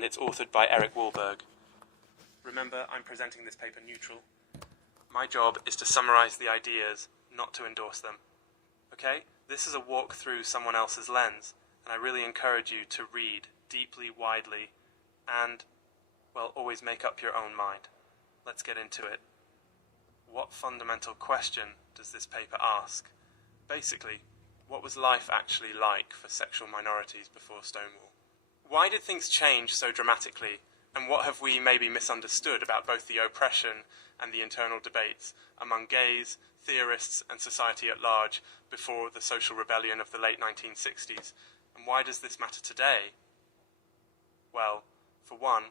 and it's authored by Eric Wahlberg. Remember, I'm presenting this paper neutral. My job is to summarize the ideas, not to endorse them. Okay? This is a walk through someone else's lens, and I really encourage you to read deeply, widely, and, well, always make up your own mind. Let's get into it. What fundamental question does this paper ask? Basically, what was life actually like for sexual minorities before Stonewall? Why did things change so dramatically, and what have we maybe misunderstood about both the oppression and the internal debates among gays, theorists, and society at large before the social rebellion of the late 1960s? And why does this matter today? Well, for one,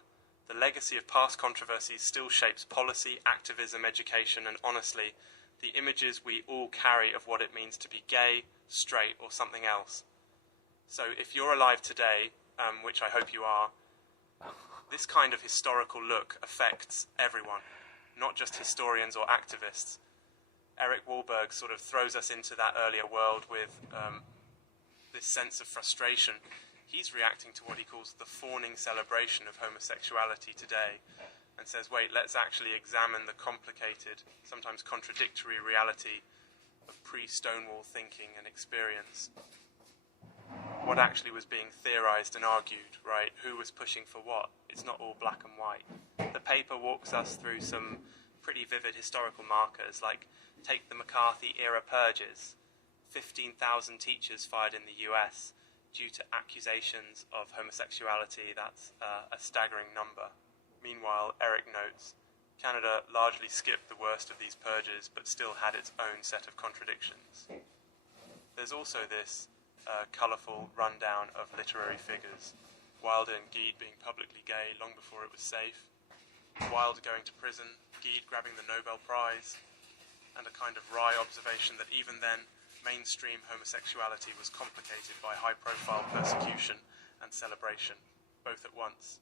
the legacy of past controversies still shapes policy, activism, education, and honestly, the images we all carry of what it means to be gay, straight, or something else. So if you're alive today, which I hope you are, this kind of historical look affects everyone, not just historians or activists. Eric Wahlberg sort of throws us into that earlier world with this sense of frustration. He's reacting to what he calls the fawning celebration of homosexuality today, and says, wait, let's actually examine the complicated, sometimes contradictory reality of pre-Stonewall thinking and experience. What actually was being theorized and argued, right? Who was pushing for what? It's not all black and white. The paper walks us through some pretty vivid historical markers, like take the McCarthy-era purges, 15,000 teachers fired in the US due to accusations of homosexuality. That's a staggering number. Meanwhile, Eric notes, Canada largely skipped the worst of these purges, but still had its own set of contradictions. There's also this colourful rundown of literary figures. Wilde and Gide being publicly gay long before it was safe, Wilde going to prison, Gide grabbing the Nobel Prize, and a kind of wry observation that even then, mainstream homosexuality was complicated by high-profile persecution and celebration, both at once.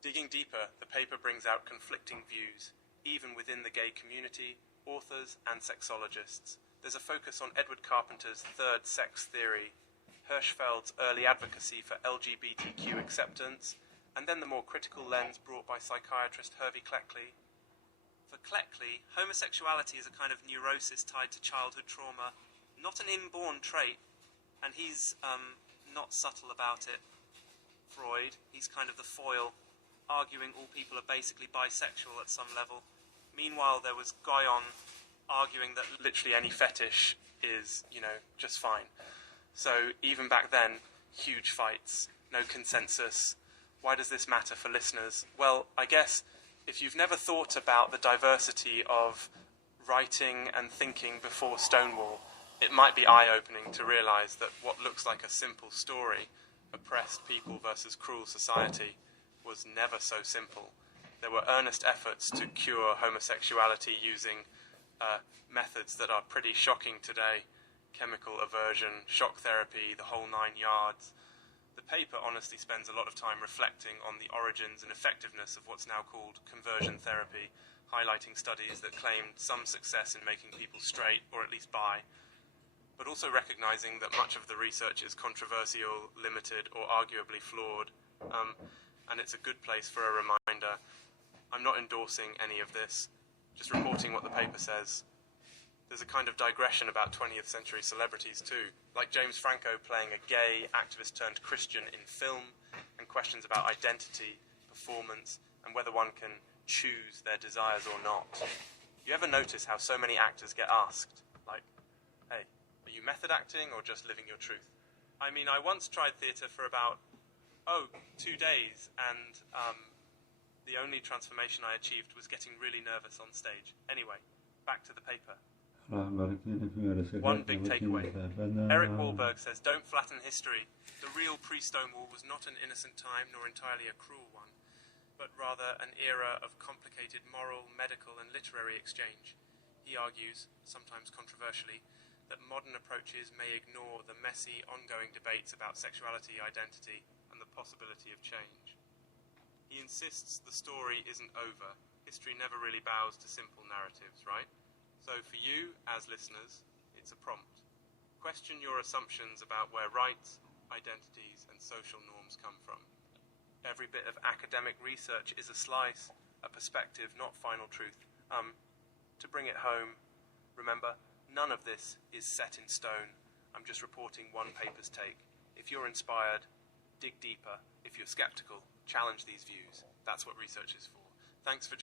Digging deeper, the paper brings out conflicting views, even within the gay community, authors and sexologists. There's a focus on Edward Carpenter's third sex theory, Hirschfeld's early advocacy for LGBTQ acceptance, and then the more critical lens brought by psychiatrist Hervey Cleckley. For Cleckley, homosexuality is a kind of neurosis tied to childhood trauma, not an inborn trait, and he's not subtle about it. Freud, he's kind of the foil, arguing all people are basically bisexual at some level. Meanwhile, there was Guyon arguing that literally any fetish is, just fine. So even back then, huge fights, no consensus. Why does this matter for listeners? Well, I guess if you've never thought about the diversity of writing and thinking before Stonewall, it might be eye-opening to realise that what looks like a simple story, oppressed people versus cruel society, was never so simple. There were earnest efforts to cure homosexuality using methods that are pretty shocking today. Chemical aversion, shock therapy, the whole 9 yards. The paper honestly spends a lot of time reflecting on the origins and effectiveness of what's now called conversion therapy, highlighting studies that claimed some success in making people straight, or at least bi, but also recognising that much of the research is controversial, limited, or arguably flawed. And it's a good place for a reminder. I'm not endorsing any of this, just reporting what the paper says. There's a kind of digression about 20th century celebrities too, like James Franco playing a gay activist turned Christian in film, and questions about identity, performance, and whether one can choose their desires or not. You ever notice how so many actors get asked, like, hey, are you method acting or just living your truth? I mean, I once tried theatre for about 2 days, and the only transformation I achieved was getting really nervous on stage. Anyway, back to the paper. One big takeaway. Eric Wahlberg says, don't flatten history. The real pre-Stonewall was not an innocent time, nor entirely a cruel one, but rather an era of complicated moral, medical, and literary exchange. He argues, sometimes controversially, that modern approaches may ignore the messy, ongoing debates about sexuality, identity, and the possibility of change. He insists the story isn't over. History never really bows to simple narratives, right? So for you, as listeners, it's a prompt. Question your assumptions about where rights, identities, and social norms come from. Every bit of academic research is a slice, a perspective, not final truth. To bring it home, remember, none of this is set in stone. I'm just reporting one paper's take. If you're inspired, dig deeper. If you're skeptical, challenge these views. That's what research is for. Thanks for